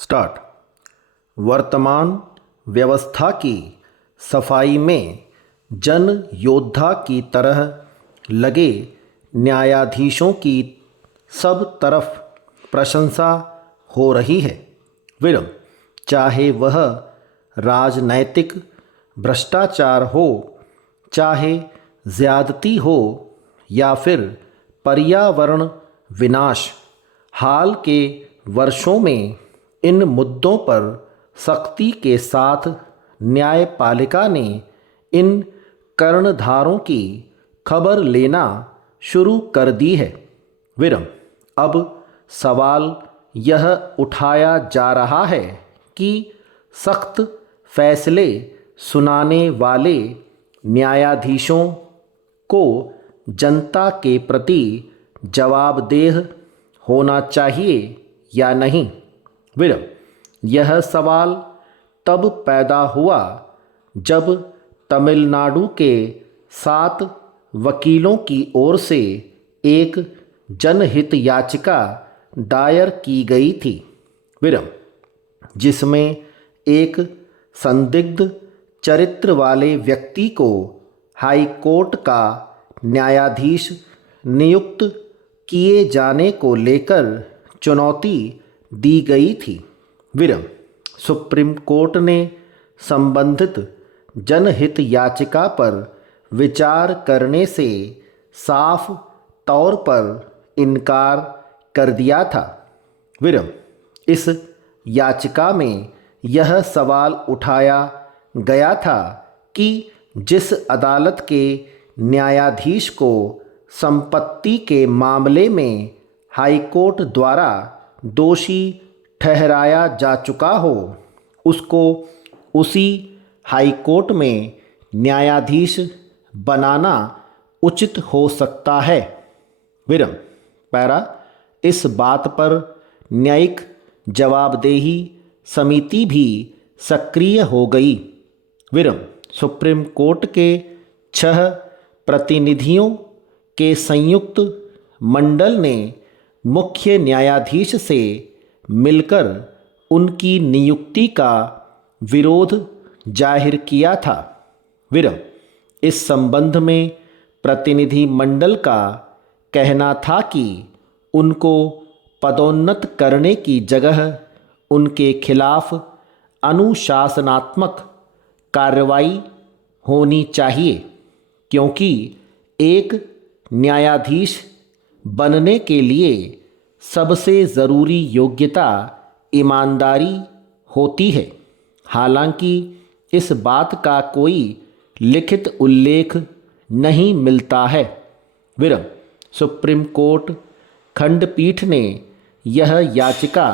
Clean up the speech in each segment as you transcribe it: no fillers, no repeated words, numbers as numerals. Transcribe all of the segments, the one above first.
Start. वर्तमान व्यवस्था की सफाई में जन योद्धा की तरह लगे न्यायाधीशों की सब तरफ प्रशंसा हो रही है। विरम, चाहे वह राजनैतिक भ्रष्टाचार हो, चाहे ज्यादती हो या फिर पर्यावरण विनाश। हाल के वर्षों में इन मुद्दों पर सख्ती के साथ न्यायपालिका ने इन कर्णधारों की खबर लेना शुरू कर दी है। विरम, अब सवाल यह उठाया जा रहा है कि सख्त फैसले सुनाने वाले न्यायाधीशों को जनता के प्रति जवाबदेह होना चाहिए या नहीं। विरम, यह सवाल तब पैदा हुआ जब तमिलनाडु के 7 वकीलों की ओर से एक जनहित याचिका दायर की गई थी। विरम, जिसमें एक संदिग्ध चरित्र वाले व्यक्ति को हाई कोर्ट का न्यायाधीश नियुक्त किए जाने को लेकर चुनौती दी गई थी। विरम, सुप्रीम कोर्ट ने संबंधित जनहित याचिका पर विचार करने से साफ तौर पर इनकार कर दिया था। विरम, इस याचिका में यह सवाल उठाया गया था कि जिस अदालत के न्यायाधीश को संपत्ति के मामले में हाईकोर्ट द्वारा दोषी ठहराया जा चुका हो, उसको उसी हाईकोर्ट में न्यायाधीश बनाना उचित हो सकता है। विरम, पैरा, इस बात पर न्यायिक जवाबदेही समिति भी सक्रिय हो गई। विरम, सुप्रीम कोर्ट के 6 प्रतिनिधियों के संयुक्त मंडल ने मुख्य न्यायाधीश से मिलकर उनकी नियुक्ति का विरोध जाहिर किया था। विरम, इस संबंध में प्रतिनिधि मंडल का कहना था कि उनको पदोन्नत करने की जगह उनके खिलाफ अनुशासनात्मक कार्रवाई होनी चाहिए, क्योंकि एक न्यायाधीश बनने के लिए सबसे ज़रूरी योग्यता ईमानदारी होती है। हालांकि इस बात का कोई लिखित उल्लेख नहीं मिलता है। विरम, सुप्रीम कोर्ट खंडपीठ ने यह याचिका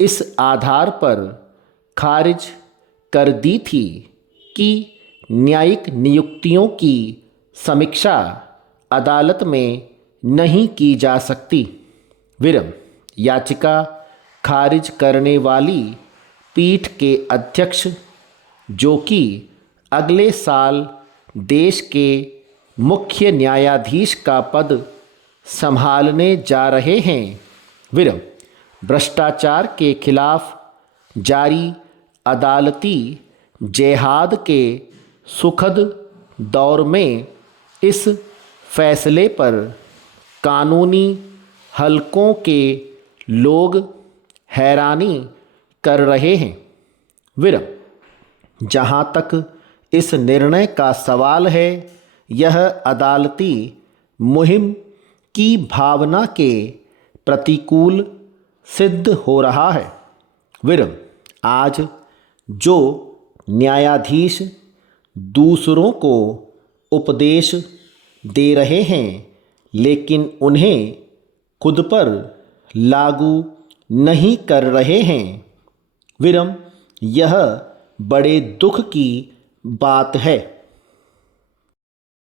इस आधार पर खारिज कर दी थी कि न्यायिक नियुक्तियों की समीक्षा अदालत में नहीं की जा सकती। विरम, याचिका खारिज करने वाली पीठ के अध्यक्ष, जो कि अगले साल देश के मुख्य न्यायाधीश का पद संभालने जा रहे हैं, विरम, भ्रष्टाचार के खिलाफ जारी अदालती जेहाद के सुखद दौर में इस फैसले पर कानूनी हलकों के लोग हैरानी कर रहे हैं। विरम, जहाँ तक इस निर्णय का सवाल है, यह अदालती मुहिम की भावना के प्रतिकूल सिद्ध हो रहा है। विरम, आज जो न्यायाधीश दूसरों को उपदेश दे रहे हैं लेकिन उन्हें खुद पर लागू नहीं कर रहे हैं, विरम, यह बड़े दुख की बात है।